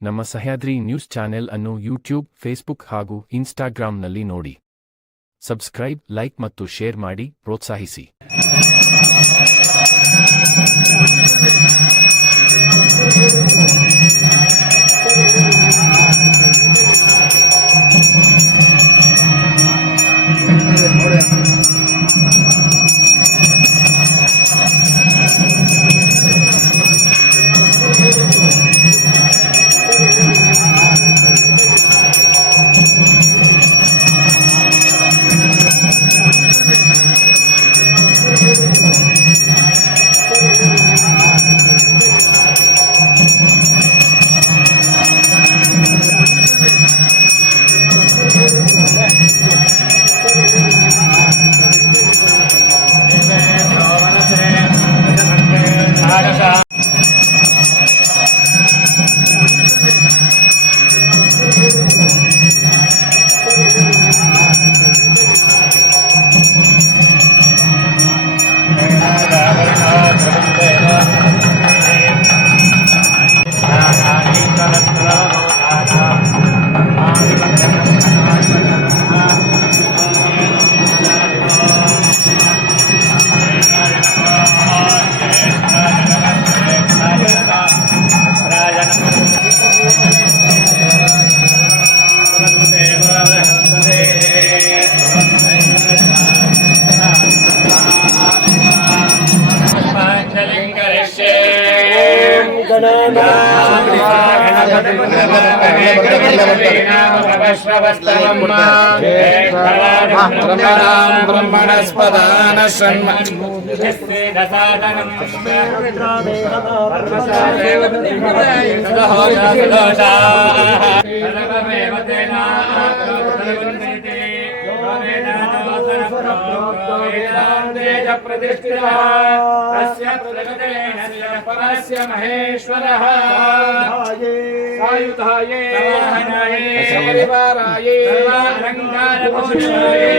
ನಮ್ಮ Sahyadri news channel ಅನ್ನು YouTube, Facebook ಹಾಗೂ ಇನ್ಸ್ಟಾಗ್ರಾಂನಲ್ಲಿ ನೋಡಿ. ಸಬ್ಸ್ಕ್ರೈಬ್, ಲೈಕ್ ಮತ್ತು ಶೇರ್ ಮಾಡಿ ಪ್ರೋತ್ಸಾಹಿಸಿ. ಬ್ರಹ್ಮಣಸ್ಪದಾನ परस्य महेश्वरः सायुधाये परिवाराये सर्वालङ्कारभूषणाये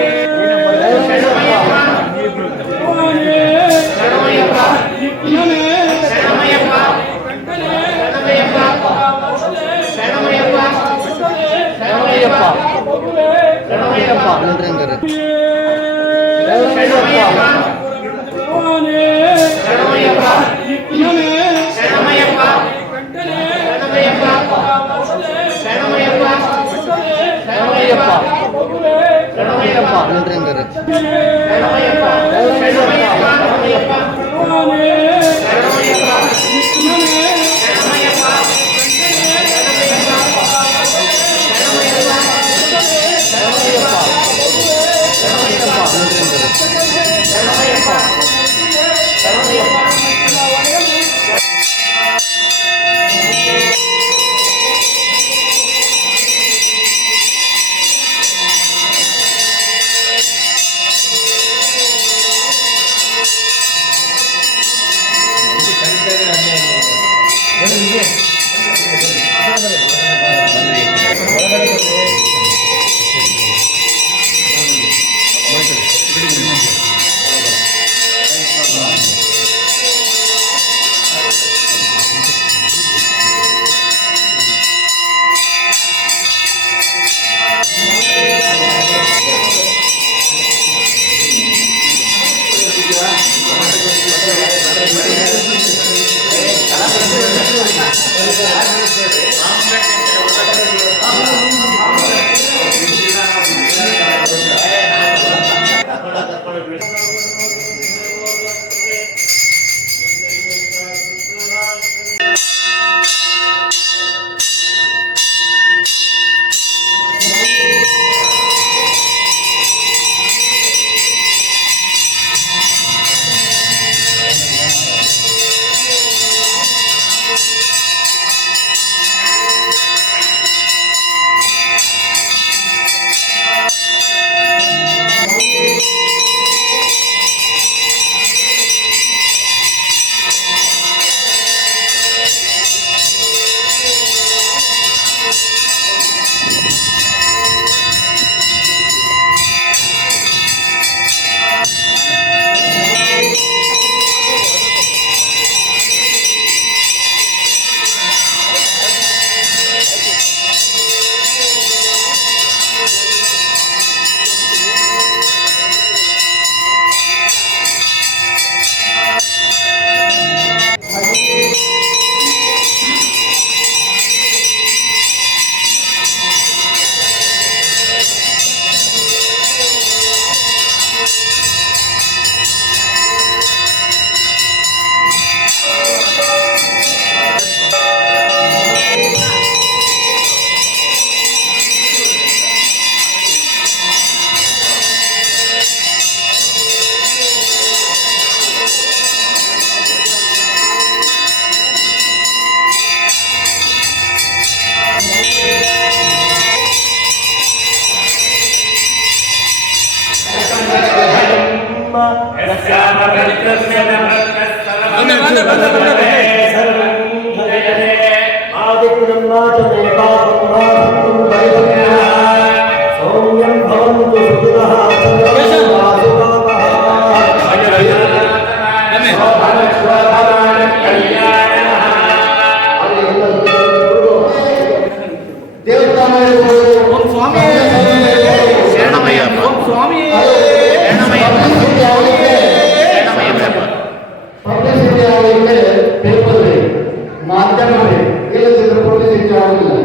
ಮಾಧ್ಯಮವೇ ಇಲ್ಲದಿದ್ದರೆ ಪಬ್ಲಿಸಿಟಿ ಆಗಲಿಲ್ಲ.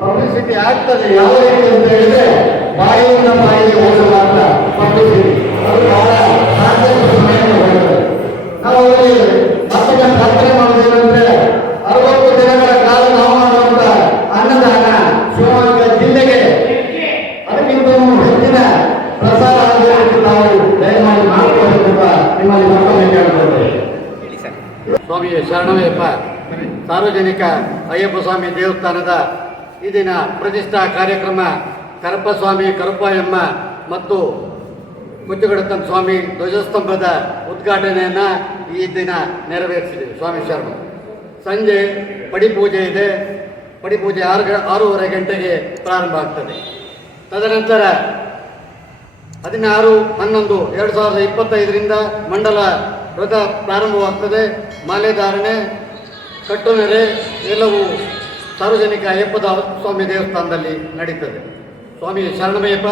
ಪಬ್ಲಿಸಿಟಿ ಆಗ್ತದೆ ಯಾವ ರೀತಿ ಅಂತ ಹೇಳಿದ್ರೆ ಬಾಯಿಯಿಂದ ಬಾಯಿಗೆ ಹೋಗಲಾರ್ದ ಪಬ್ಲಿಸಿಟಿ, ಅದು ಬಹಳ ಸಾಧ್ಯತೆ ಸಮಯವನ್ನು ಹೋಗ್ತದೆ. ನಾವು ಅವರಿಗೆ ಮತ್ತೊಮ್ಮೆ ಪ್ರಾರ್ಥನೆ ಮಾಡೋದೇನೆಂದ್ರೆ 60 ದಿನಗಳ ಕಾಲ ನಾವು ಮಾಡುವಂತ ಅನ್ನದಾನ ಶಿವಮೊಗ್ಗ ಜಿಲ್ಲೆಗೆ ಅದಕ್ಕಿಂತ ಹೆಚ್ಚಿನ ಪ್ರಸಾರ ಆಗಬೇಕು. ನಾವು ದಯಮಾಡಿ ಮಾಡಿಕೊಳ್ಳಬೇಕೆಂಬ ನಿಮ್ಮಲ್ಲಿ ಮತ್ತೊಮ್ಮೆ ಕೇಳಿಕೊಳ್ಳುತ್ತೇವೆ. ಸ್ವಾಮಿ ಶರಣಮಯ್ಯಪ್ಪ ಸಾರ್ವಜನಿಕ ಅಯ್ಯಪ್ಪ ಸ್ವಾಮಿ ದೇವಸ್ಥಾನದ ಈ ದಿನ ಪ್ರತಿಷ್ಠಾ ಕಾರ್ಯಕ್ರಮ ಕರಪ್ಪಸ್ವಾಮಿ ಕರಪ್ಪಯಮ್ಮ ಮತ್ತು ಕುಚ್ಚುಗಡತನ ಸ್ವಾಮಿ ಧ್ವಜಸ್ತಂಭದ ಉದ್ಘಾಟನೆಯನ್ನು ಈ ದಿನ ನೆರವೇರಿಸಿದ್ದೀವಿ. ಸ್ವಾಮಿ ಶರಣ ಸಂಜೆ ಪಡಿಪೂಜೆ ಇದೆ. ಪಡಿಪೂಜೆ 6:30 ಗಂಟೆಗೆ ಪ್ರಾರಂಭ ಆಗ್ತದೆ. ತದನಂತರ 16/11/2025 ಮಂಡಲ ವ್ರತ ಪ್ರಾರಂಭವಾಗ್ತದೆ. ಮಾಲೆಧಾರಣೆ, ಕಟ್ಟುನೆರೆ ಎಲ್ಲವೂ ಸಾರ್ವಜನಿಕ ಅಯ್ಯಪ್ಪ ಸ್ವಾಮಿ ದೇವಸ್ಥಾನದಲ್ಲಿ ನಡೀತದೆ. ಸ್ವಾಮಿ ಶರಣಮಯ್ಯಪ್ಪ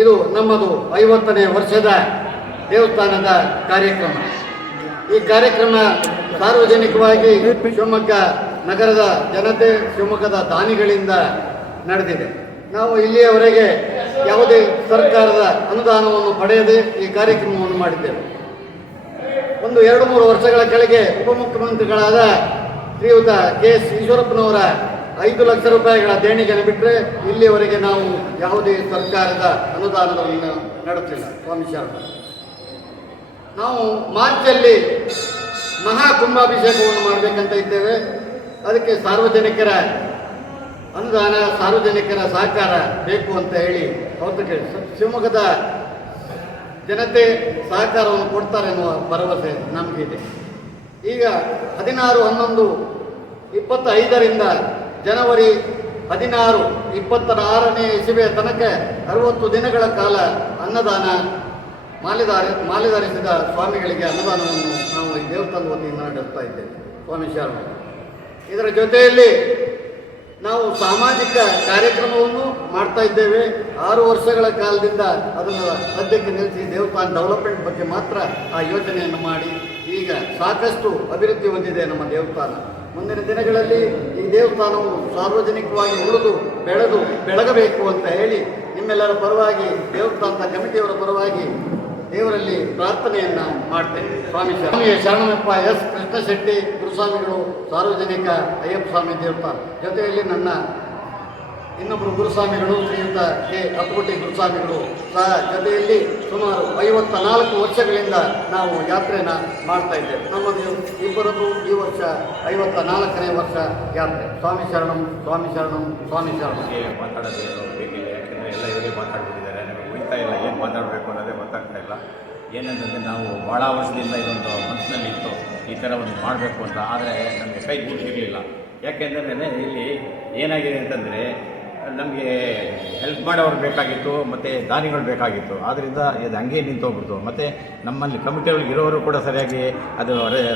ಇದು ನಮ್ಮದು 50ನೇ ವರ್ಷದ ದೇವಸ್ಥಾನದ ಕಾರ್ಯಕ್ರಮ. ಈ ಕಾರ್ಯಕ್ರಮ ಸಾರ್ವಜನಿಕವಾಗಿ ಶಿವಮೊಗ್ಗ ನಗರದ ಜನತೆ, ಶಿವಮೊಗ್ಗದ ದಾನಿಗಳಿಂದ ನಡೆದಿದೆ. ನಾವು ಇಲ್ಲಿಯವರೆಗೆ ಯಾವುದೇ ಸರ್ಕಾರದ ಅನುದಾನವನ್ನು ಪಡೆಯದೆ ಈ ಕಾರ್ಯಕ್ರಮವನ್ನು ಮಾಡಿದ್ದೇವೆ. ಒಂದು 2-3 ವರ್ಷಗಳ ಕೆಳಗೆ ಉಪಮುಖ್ಯಮಂತ್ರಿಗಳಾದ ಶ್ರೀಯುತ ಕೆ.ಎಸ್. ಈಶ್ವರಪ್ಪನವರ 5 ಲಕ್ಷ ರೂಪಾಯಿಗಳ ದೇಣಿಗೆಯನ್ನು ಬಿಟ್ಟರೆ ಇಲ್ಲಿಯವರೆಗೆ ನಾವು ಯಾವುದೇ ಸರ್ಕಾರದ ಅನುದಾನವನ್ನು ನಡೆಸಿಲ್ಲ. ಸ್ವಾಮಿ ಶರಣ ನಾವು ಮಾರ್ಚಲ್ಲಿ ಮಹಾಕುಂಭಾಭಿಷೇಕವನ್ನು ಮಾಡಬೇಕಂತ ಇದ್ದೇವೆ. ಅದಕ್ಕೆ ಸಾರ್ವಜನಿಕರ ಅನುದಾನ, ಸಾರ್ವಜನಿಕರ ಸಹಕಾರ ಬೇಕು ಅಂತ ಹೇಳಿ ಅವತ್ತು ಶಿವಮೊಗ್ಗದ ಜನತೆ ಸಹಕಾರವನ್ನು ಕೊಡ್ತಾರೆ ಎನ್ನುವ ಭರವಸೆ ನಮಗಿದೆ. ಈಗ 16/11/25 ಜನವರಿ 16, 26ನೇ ಇಸವಿಯ ತನಕ 60 ದಿನಗಳ ಕಾಲ ಅನ್ನದಾನ ಮಾಲೆಧಾರಿಸಿದ ಸ್ವಾಮಿಗಳಿಗೆ ಅನ್ನದಾನವನ್ನು ನಾವು ಈ ದೇವಸ್ಥಾನದ ವತಿಯಿಂದ ನಡೆಸ್ತಾ ಇದ್ದೇವೆ. ಸ್ವಾಮಿ ಶರಣ ಇದರ ಜೊತೆಯಲ್ಲಿ ನಾವು ಸಾಮಾಜಿಕ ಕಾರ್ಯಕ್ರಮವನ್ನು ಮಾಡ್ತಾ ಇದ್ದೇವೆ. 6 ವರ್ಷಗಳ ಕಾಲದಿಂದ ಅದನ್ನು ಸದ್ಯಕ್ಕೆ ನಿಲ್ಲಿಸಿ ದೇವಸ್ಥಾನ ಡೆವಲಪ್ಮೆಂಟ್ ಬಗ್ಗೆ ಮಾತ್ರ ಆ ಯೋಜನೆಯನ್ನು ಮಾಡಿ ಈಗ ಸಾಕಷ್ಟು ಅಭಿವೃದ್ಧಿ ಹೊಂದಿದೆ ನಮ್ಮ ದೇವಸ್ಥಾನ. ಮುಂದಿನ ದಿನಗಳಲ್ಲಿ ಈ ದೇವಸ್ಥಾನವು ಸಾರ್ವಜನಿಕವಾಗಿ ಉಳಿದು ಬೆಳಗಬೇಕು ಅಂತ ಹೇಳಿ ನಿಮ್ಮೆಲ್ಲರ ಪರವಾಗಿ, ದೇವಸ್ಥಾನದ ಕಮಿಟಿಯವರ ಪರವಾಗಿ ದೇವರಲ್ಲಿ ಪ್ರಾರ್ಥನೆಯನ್ನು ಮಾಡ್ತೇನೆ. ಸ್ವಾಮಿ ಶರಣಮಪ್ಪ ಎಸ್ ಕೃಷ್ಣಶೆಟ್ಟಿ ಗುರುಸ್ವಾಮಿಗಳು, ಸಾರ್ವಜನಿಕ ಅಯ್ಯಪ್ಪ ಸ್ವಾಮಿ ದೇವಸ್ಥಾನ. ಜೊತೆಯಲ್ಲಿ ನನ್ನ ಇನ್ನೊಬ್ಬರು ಗುರುಸ್ವಾಮಿಗಳು ಶ್ರೀಯುತ ಕೆ. ಅಪ್ಪಗುಟ್ಟಿ ಗುರುಸ್ವಾಮಿಗಳು ಸಹ ಜೊತೆಯಲ್ಲಿ ಸುಮಾರು 54 ವರ್ಷಗಳಿಂದ ನಾವು ಯಾತ್ರೆನ ಮಾಡ್ತಾ ಇದ್ದೇವೆ. ನಮ್ಮದು ಇಬ್ಬರದ್ದು ಈ ವರ್ಷ 54ನೇ ವರ್ಷ ಯಾತ್ರೆ. ಸ್ವಾಮಿ ಶರಣಂ, ಸ್ವಾಮಿ ಶರಣಂ, ಸ್ವಾಮಿ ಶರಣಂ. ಮಾತಾಡೋದೇನು ಬೇಕಿಲ್ಲ, ಯಾಕೆಂದರೆ ಎಲ್ಲ ಇವರೇ ಮಾತಾಡ್ಬಿಟ್ಟಿದ್ದಾರೆ. ನಮಗೆ ಉಳಿತಾ ಇಲ್ಲ, ಏನು ಮಾತಾಡಬೇಕು ಅನ್ನೋದೇ ಗೊತ್ತಾಗ್ತಾ ಇಲ್ಲ. ಏನಂತಂದರೆ ನಾವು ಭಾಳ ವರ್ಷದಿಂದ ಇದೊಂದು ಮನಸ್ಸಿನಲ್ಲಿ ಇತ್ತು ಈ ಥರ ಒಂದು ಮಾಡಬೇಕು ಅಂತ. ಆದರೆ ನಮಗೆ ಕೈ ಕೂಡಿಸಿರಲಿಲ್ಲ. ಯಾಕೆಂದರೆ ಇಲ್ಲಿ ಏನಾಗಿದೆ ಅಂತಂದರೆ ನಮಗೆ ಹೆಲ್ಪ್ ಮಾಡೋರು ಬೇಕಾಗಿತ್ತು ಮತ್ತು ದಾನಿಗಳು ಬೇಕಾಗಿತ್ತು. ಆದ್ದರಿಂದ ಇದು ಹಂಗೆ ನಿಂತೋಗ್ಬಿಡ್ತು. ಮತ್ತು ನಮ್ಮಲ್ಲಿ ಕಮಿಟಿಯೊಳಗೆ ಇರೋರು ಕೂಡ ಸರಿಯಾಗಿ ಅದು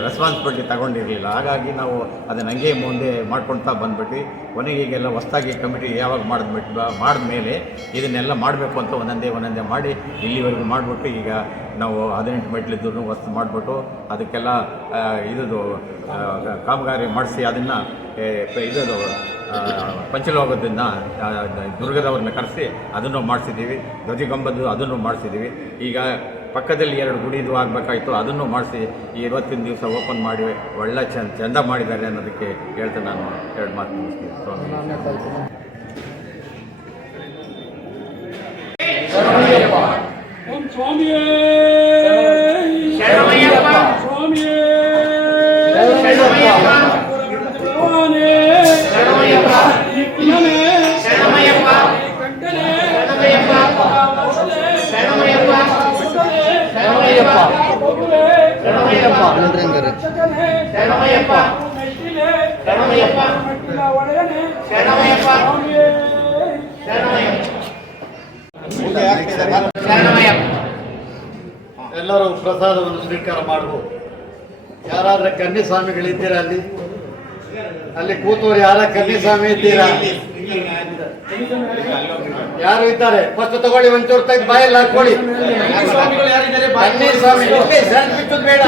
ರೆಸ್ಪಾನ್ಸಿಬಿಲಿಟಿ ತಗೊಂಡಿರಲಿಲ್ಲ. ಹಾಗಾಗಿ ನಾವು ಅದನ್ನು ಹಂಗೆ ಮುಂದೆ ಮಾಡ್ಕೊಳ್ತಾ ಬಂದುಬಿಟ್ವಿ. ಕೊನೆಗೆ ಈಗೆಲ್ಲ ಹೊಸದಾಗಿ ಕಮಿಟಿ ಯಾವಾಗ ಮಾಡಿದ್ಮೇಲೆ ಇದನ್ನೆಲ್ಲ ಮಾಡಬೇಕು ಅಂತ ಒಂದೊಂದೇ ಮಾಡಿ ಇಲ್ಲಿವರೆಗೂ ಮಾಡಿಬಿಟ್ಟು ಈಗ ನಾವು 18 ಮೆಟ್ಲಿದ್ದು ವಸ್ತು ಮಾಡಿಬಿಟ್ಟು ಅದಕ್ಕೆಲ್ಲ ಇದು ಕಾಮಗಾರಿ ಮಾಡಿಸಿ ಅದನ್ನು ಇದು ಪಂಚಲೋಕದಿಂದ ದುರ್ಗದವ್ರನ್ನ ಕರೆಸಿ ಅದನ್ನು ಮಾಡಿಸಿದ್ದೀವಿ. ಧ್ವಜಗಂಬದ್ದು ಅದನ್ನು ಮಾಡಿಸಿದ್ದೀವಿ. ಈಗ ಪಕ್ಕದಲ್ಲಿ 2 ಗುಡಿದು ಆಗಬೇಕಾಯಿತು, ಅದನ್ನು ಮಾಡಿಸಿ ಇವತ್ತಿನ ದಿವಸ ಓಪನ್ ಮಾಡಿ ಒಳ್ಳೆ ಚೆಂದ ಮಾಡಿದ್ದಾರೆ ಅನ್ನೋದಕ್ಕೆ ಹೇಳ್ತಾ ನಾನು 2 ಮಾತು ಮುಗಿಸ್ತೀನಿ. ಸ್ವಾಮಿಯೇ ಸ್ವಾಮಿಯೇ ಶರಣಮಯ್ಯಪ್ಪ ಎಲ್ಲರೂ ಪ್ರಸಾದವನ್ನು ಸ್ವೀಕಾರ ಮಾಡಬಹುದು. ಯಾರಾದ್ರೆ ಕನ್ನಿಸ್ವಾಮಿಗಳಿದ್ದೀರಾ ಅಲ್ಲಿ? ಅಲ್ಲಿ ಕೂತವ್ರು ಯಾರ ಕನ್ನಿಸ್ವಾಮಿ ಇದ್ದೀರಾ? ಯಾರು ಇದ್ದಾರೆ? ಫಸ್ಟ್ ತಗೊಳ್ಳಿ, ಒಂಚೂರು ತೆಗೆದು ಬಾಯಲ್ಲಿ ಹಾಕೊಳ್ಳಿ. ಕನ್ನಿಸ್ವಾಮಿ ಬೇಡ.